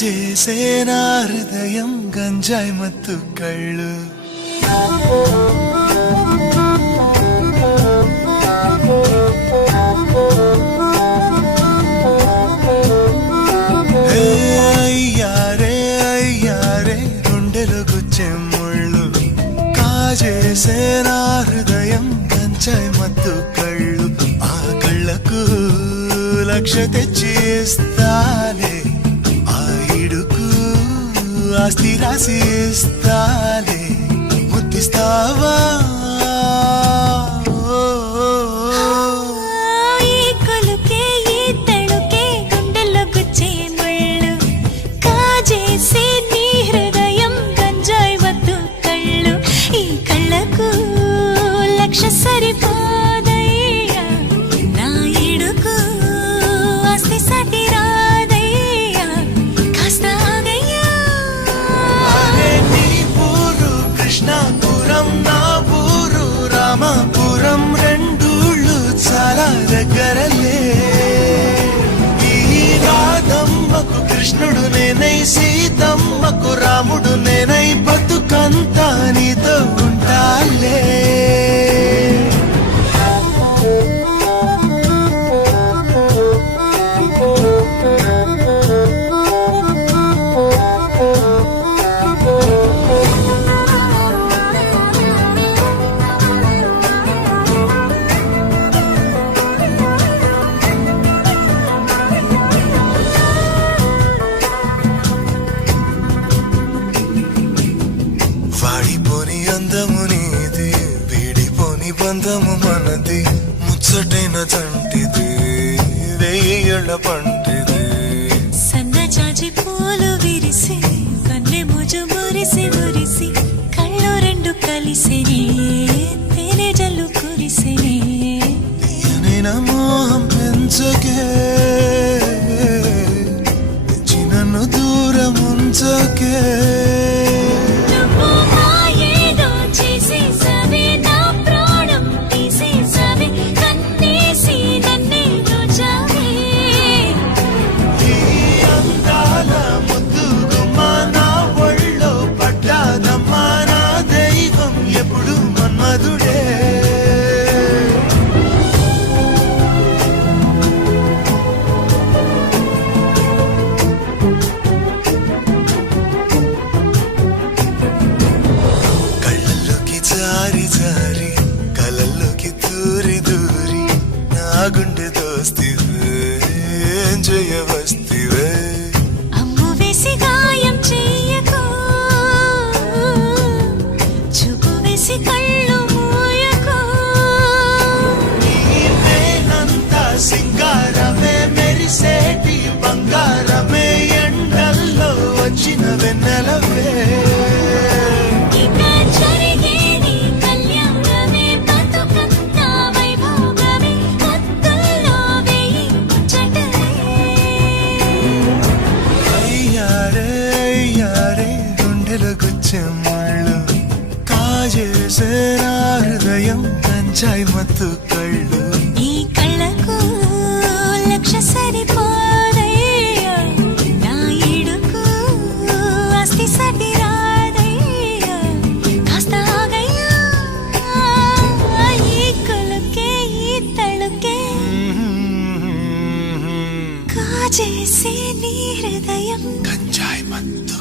కాజేసే నా హృదయం గంజాయి మత్తు కళ్ళు కాజేసే నా హృదయం గంజాయి మత్తు కళ్ళు ఆ కళ్ళకు లక్ష తెచ్చి ఇస్తాలే ఆ ఇడుకు ఆస్తి రాసి ఇస్తాలే ముద్దిస్తావా సరిపోదయ్యా నా ఇడుకు ఆస్తి సటి రాదయ్యా కాస్త ఆగయ్యా నీ ఊరు కృష్ణాపురం నా ఊరు రామాపురం రెండూళ్ళు చాలా దగ్గరలే ఈ రాధమ్మకు కృష్ణుడు నేనై సీతమ్మకు రాముడు నేనై బతుకంతా నీతో ఉంటాలే వాడిపోని అందము నీది వీడిపోని బంధము మనది ముచ్చటైన చంటిది వెయ్యేళ్ల పంటిది సన్నజాజి పూలు విరిసి కన్నె ముజు మురిసి మురిసి కళ్ళు రెండు కలిసిని తేనె జల్లు కురిసిని నేనైనా మోహం పెంచకే నన్ను దూరం ఉంచకే జారి కలల్లోకి దూరి దూరి నా గుండె దోస్తివే జయవస్తివే అమ్ము వేసి గాయం చెయ్యకు చూపు వేసి కళ్ళు మూయకు నీవేనంత సింగారమే మెరిసేటి బంగారమే ఎండల్లో వచ్చిన వెన్నెలవే గుచ్చెముళ్ళు కాజేసే నా హృదయం గంజాయి మత్తు కళ్ళు ఈ కళ్ళకు లక్ష సరిపోదయ్యా నా ఇడుకు ఆస్తి సటి రాదయ్యా కాస్త ఆగయ్యా ఈ కొలుకే ఈ తళుకే కాజేసే నీ హృదయం గంజాయి మత్తు